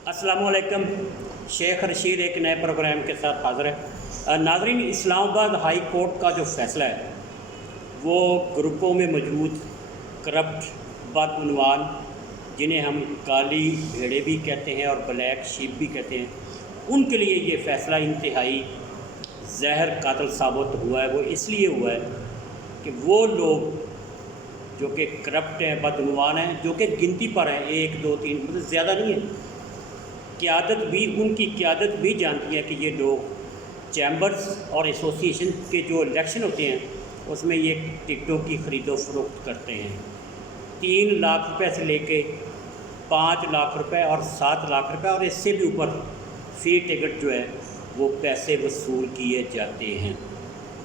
अस्सलामु अलैकुम। शेख रशीद एक नए प्रोग्राम के साथ हाज़िर है। नाज़रीन, इस्लामाबाद हाई कोर्ट का जो फ़ैसला है वो ग्रुपों में मौजूद करप्ट बदउनवान, जिन्हें हम काली भेड़े भी कहते हैं और ब्लैक शीप भी कहते हैं, उनके लिए ये फ़ैसला इंतहाई ज़हर कातिल साबित हुआ है। वो इसलिए हुआ है कि वो लोग जो कि करप्ट हैं, बदउनवान हैं, जो कि गिनती पर हैं, 1 2 3 मतलब ज़्यादा नहीं है, उनकी क़यादत भी जानती है कि ये लोग चैम्बर्स और एसोसिएशन के जो इलेक्शन होते हैं उसमें ये टिकटों की ख़रीदो फरोख्त करते हैं। 3 लाख रुपए से लेके 5 लाख रुपए और 7 लाख रुपए और इससे भी ऊपर फ़ी टिकट जो है वो पैसे वसूल किए जाते हैं।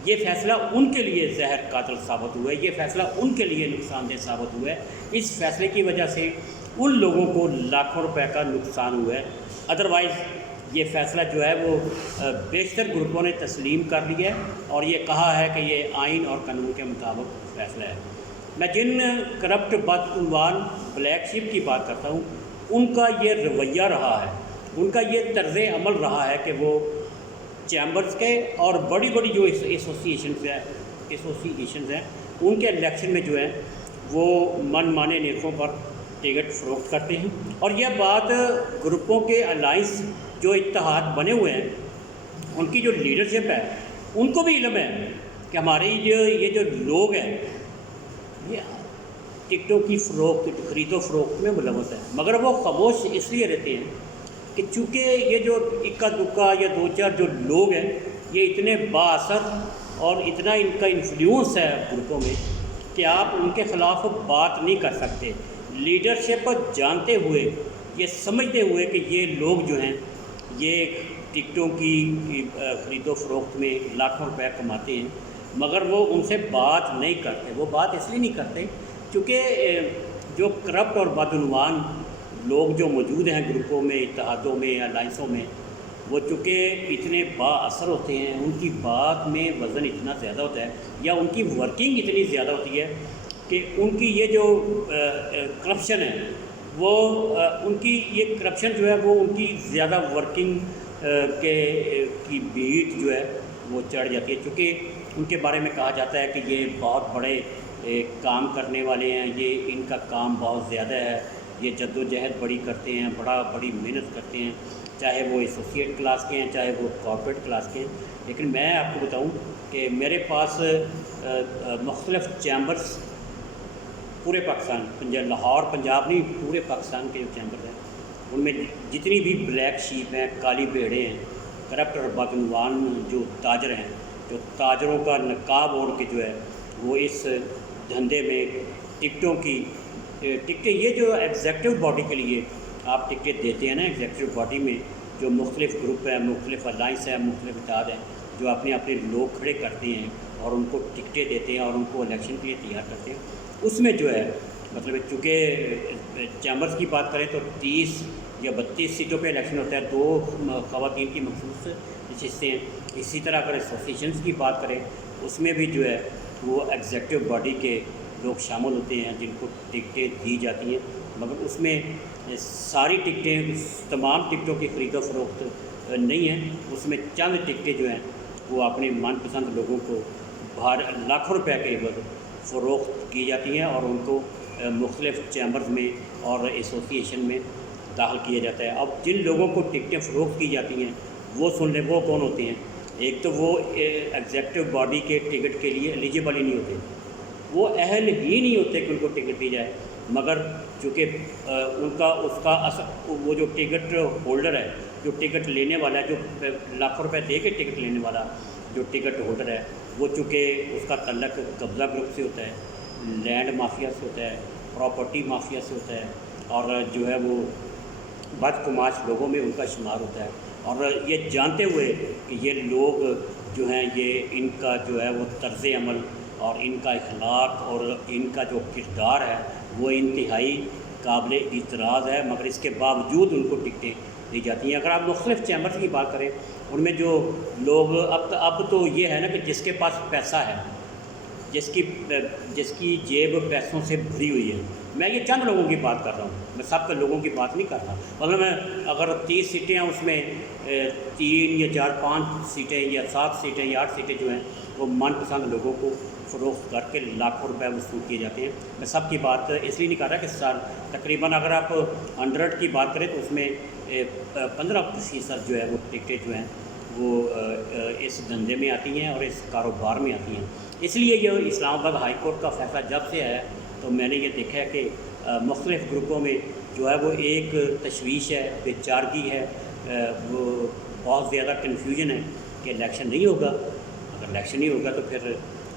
ये फ़ैसला उनके लिए ज़हर कातिल साबित हुआ है, ये फ़ैसला उनके लिए नुकसानदेह साबित हुआ है। इस फ़ैसले की वजह से उन लोगों को लाखों रुपए का नुकसान हुआ है। अदरवाइज़ ये फ़ैसला जो है वो बेशतर ग्रुपों ने तस्लीम कर लिया है और ये कहा है कि ये आइन और कानून के मुताबिक फ़ैसला है। मैं जिन करप्ट बदउनवान ब्लैक शिप की बात करता हूँ, उनका ये रवैया रहा है, उनका ये तर्ज़ अमल रहा है कि वो चैम्बर्स के और बड़ी बड़ी जो एसोसिएशंस हैं उनके इलेक्शन में जो है वो मनमाने नेकों पर टिकट फ़रोख्त करते हैं। और यह बात ग्रुपों के अलाइंस जो इत्तेहाद बने हुए हैं उनकी जो लीडरशिप है उनको भी इल्म है कि हमारे ये जो लोग हैं ये टिकटों की ख़रीदो फ़रोख्त में मुलव्वस है, मगर वो खामोश इसलिए रहते हैं कि चूँकि ये जो इक्का दुक्का या 2-4 जो लोग हैं ये इतने बाअसर और इतना इनका इन्फ्लुएंस है ग्रुपों में कि आप उनके ख़िलाफ़ बात नहीं कर सकते। लीडरशिप जानते हुए, ये समझते हुए कि ये लोग जो हैं ये टिकटों की ख़रीदो फरोख्त में लाखों रुपए कमाते हैं, मगर वो उनसे बात नहीं करते। वो बात इसलिए नहीं करते क्योंकि जो करप्ट और बदउनवान लोग जो मौजूद हैं ग्रुपों में, इत्तेहादों में, अलाइंसों में, वो चूँकि इतने बाअसर होते हैं, उनकी बात में वज़न इतना ज़्यादा होता है या उनकी वर्किंग इतनी ज़्यादा होती है कि उनकी ये जो करप्शन है वो उनकी ये करप्शन जो है वो उनकी ज़्यादा वर्किंग की बीट जो है वो चढ़ जाती है। चूँकि उनके बारे में कहा जाता है कि ये बहुत बड़े काम करने वाले हैं, ये इनका काम बहुत ज़्यादा है, ये जद्दोजहद बड़ी करते हैं, बड़ी मेहनत करते हैं, चाहे वो एसोसिएट क्लास के हैं, चाहे वो कॉर्पोरेट क्लास के हैं। लेकिन मैं आपको बताऊं कि मेरे पास मुख्तलिफ़ चैम्बर्स पूरे पाकिस्तान, लाहौर पंजाब नहीं, पूरे पाकिस्तान के जो चैम्बर हैं उनमें जितनी भी ब्लैक शीप हैं, काली भेड़े हैं, करप्ट और बदउनवान जो ताजर हैं, जो ताजरों का नकाब ओढ़ के जो है वो इस धंधे में टिकटें ये जो एग्जेक्टिव बॉडी के लिए आप टिकटें देते हैं ना, एग्जेक्टिव बॉडी में जो मुख्तलिफ़ ग्रुप है, मुख्तलिफ़ अलाइंस है, मुख्तलिफ़ इत्तेहाद हैं जो अपने अपने लोग खड़े करते हैं और उनको टिकटें देते हैं और उनको इलेक्शन के लिए तैयार करते हैं, उसमें जो है मतलब चूँकि चैम्बर्स की बात करें तो 30 या 32 सीटों पे इलेक्शन होता है, 2 ख़वातीन की मखसूस नशिस्तें हैं। इसी तरह अगर एसोसिएशंस की बात करें उसमें भी जो है वो एग्जेक्टिव बॉडी के लोग शामिल होते हैं जिनको टिकटें दी जाती हैं, मगर उसमें सारी टिकटें, तमाम टिकटों की ख़रीदो फरोख्त नहीं है। उसमें चंद टिकटें जो हैं वो अपने मनपसंद लोगों को बाहर लाखों रुपए के फ़रोख्त की जाती हैं और उनको मुख्तलिफ़ चैम्बर्स में और एसोसिएशन में दाखिल किया जाता है। अब जिन लोगों को टिकटें फ़रोख्त की जाती हैं वो सुन लें, वो कौन होते हैं? एक तो वो एग्जेक्टिव बॉडी के टिकट के लिए एलिजिबल ही नहीं होते, वो अहल ही नहीं होते कि उनको टिकट दी जाए, मगर चूँकि वो जो टिकट होल्डर है, जो टिकट लेने वाला है, जो लाखों रुपए दे के टिकट लेने वाला जो टिकट होल्डर है, वो चूँकि उसका तल्लक कब्ज़ा ग्रुप से होता है, लैंड माफिया से होता है, प्रॉपर्टी माफिया से होता है और जो है वो बदकुमाश लोगों में उनका शुमार होता है। और ये जानते हुए कि ये लोग जो हैं ये इनका जो है वो तर्ज़ अमल और इनका इखलाक और इनका जो किरदार है वो इंतहाई काबिल इतराज़ है, मगर इसके बावजूद उनको टिकटें दी जाती हैं। अगर आप मुख्तलिफ़ चैम्बर्स की बात करें उनमें जो लोग अब तो ये है ना कि जिसके पास पैसा है, जिसकी जेब पैसों से भरी हुई है, मैं ये चंद लोगों की बात कर रहा हूँ, میں سب کے لوگوں کی بات نہیں کر رہا، مطلب میں اگر 30 سیٹیں ہیں اس میں 3 یا 4 5 سیٹیں یا 7 سیٹیں یا 8 سیٹیں جو ہیں وہ من پسند لوگوں کو فروخت کر کے لاکھوں روپے وصول کیے جاتے ہیں۔ میں سب کی بات اس لیے نہیں کر رہا کہ سال تقریباً اگر آپ 100 کی بات کریں تو اس میں 15% جو ہے وہ ٹکٹیں جو ہیں وہ اس دھندے میں آتی ہیں اور اس کاروبار میں آتی ہیں۔ اس لیے یہ اسلام آباد ہائی کورٹ کا فیصلہ جب سے ہے تو میں نے یہ دیکھا ہے کہ مختلف گروپوں میں جو ہے وہ ایک تشویش ہے، بے چارگی ہے، وہ بہت زیادہ کنفیوژن ہے کہ الیکشن نہیں ہوگا۔ اگر الیکشن نہیں ہوگا تو پھر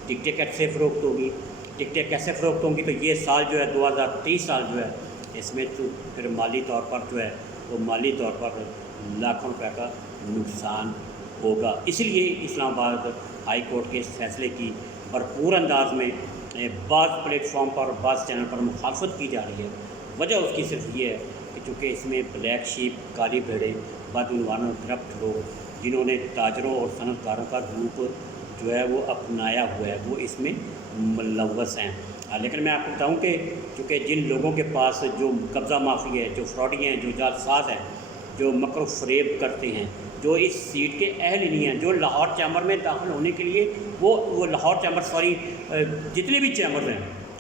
ٹکٹیں کیسے فروخت ہوگی؟ ٹکٹیں کیسے فروخت ہوں گی؟ تو یہ سال جو ہے 2023 سال جو ہے اس میں تو پھر مالی طور پر جو ہے وہ مالی طور پر لاکھوں روپے کا نقصان ہوگا۔ اس لیے اسلام آباد ہائی کورٹ کے اس فیصلے کی بھرپور انداز میں بعض پلیٹ فارم پر بعض چینل پر مخالفت کی جا رہی ہے۔ وجہ اس کی صرف یہ ہے کہ چونکہ اس میں بلیک شیپ، کالی بھیڑیں، بدعنوان و کرپٹ لوگ جنہوں نے تاجروں اور صنعت کاروں کا گروپ جو ہے وہ اپنایا ہوا ہے وہ اس میں ملوث ہیں۔ لیکن میں آپ کو بتاؤں کہ چونکہ جن لوگوں کے پاس جو قبضہ مافی ہے، جو فراڈی ہیں، جو جعلساز ہیں، جو مکر و فریب کرتے ہیں، جو اس سیٹ کے اہل نہیں ہیں، جو لاہور چیمبر میں داخل ہونے کے لیے وہ لاہور چیمبر جتنے بھی چیمبر ہیں،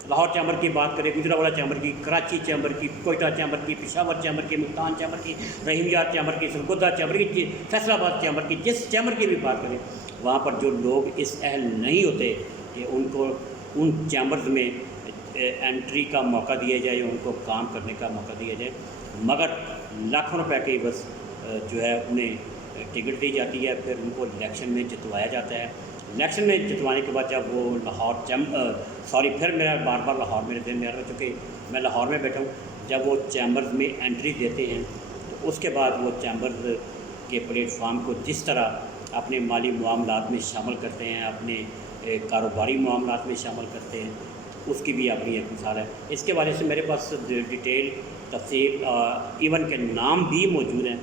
لاہور چیمبر کی بات کریں، گجرانوالہ چیمبر کی، کراچی چیمبر کی، کوئٹہ چیمبر کی، پشاور چیمبر کی، ملتان چیمبر کی، رحیم یار چیمبر کی، سرگودا چیمبر کی، فیصل آباد چیمبر کی، جس چیمبر کی بھی بات کریں، وہاں پر جو لوگ اس اہل نہیں ہوتے کہ ان کو ان چیمبرز میں انٹری کا موقع دیا جائے، ان کو کام کرنے کا موقع دیا جائے، مگر لاکھوں روپے کی بس جو ہے انہیں ٹکٹ دی جاتی ہے، پھر ان کو الیکشن میں جتوایا جاتا ہے۔ الیکشن میں جتوانے کے بعد جب وہ پھر میرا بار بار لاہور میرے ذہن میں آ رہا ہے، چونکہ میں لاہور میں بیٹھا ہوں، جب وہ چیمبرز میں انٹری دیتے ہیں تو اس کے بعد وہ چیمبرز کے پلیٹ فارم کو جس طرح اپنے مالی معاملات میں شامل کرتے ہیں، اپنے کاروباری معاملات میں شامل کرتے ہیں، اس کی بھی اپنی ایک مثال ہے۔ اس کے والے سے میرے پاس ڈیٹیل تفصیل ایون کے نام بھی موجود ہیں۔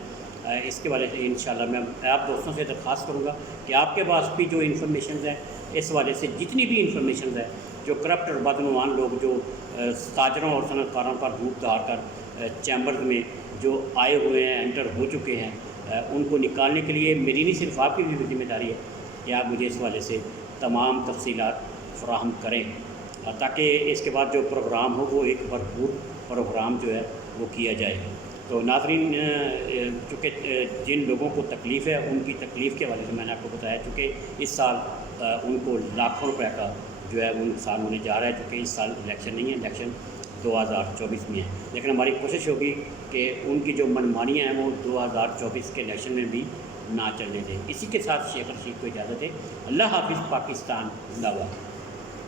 اس کے والے سے انشاءاللہ میں آپ دوستوں سے درخواست کروں گا کہ آپ کے پاس بھی جو انفارمیشنز ہیں اس والے سے جتنی بھی انفارمیشنز ہیں جو کرپٹ اور بدعنوان لوگ جو تاجروں اور صنعت کاروں پر روپ دھار کر چیمبرز میں جو آئے ہوئے ہیں، انٹر ہو چکے ہیں، ان کو نکالنے کے لیے میری نہیں صرف آپ کی بھی ذمہ داری ہے کہ آپ مجھے اس والے سے تمام تفصیلات فراہم کریں تاکہ اس کے بعد جو پروگرام ہو وہ ایک بھرپور پروگرام جو ہے وہ کیا جائے۔ تو ناظرین، چونکہ جن لوگوں کو تکلیف ہے ان کی تکلیف کے حوالے سے میں نے آپ کو بتایا، چونکہ اس سال ان کو لاکھوں روپے کا جو ہے وہ نقصان ہونے جا رہا ہے، چونکہ اس سال الیکشن نہیں ہے، الیکشن 2024 میں ہے۔ لیکن ہماری کوشش ہوگی کہ ان کی جو منمانیاں ہیں وہ 2024 کے الیکشن میں بھی نہ چلنے دیں۔ اسی کے ساتھ شیخ رشید کو اجازت ہے۔ اللہ حافظ۔ پاکستان زندہ باد۔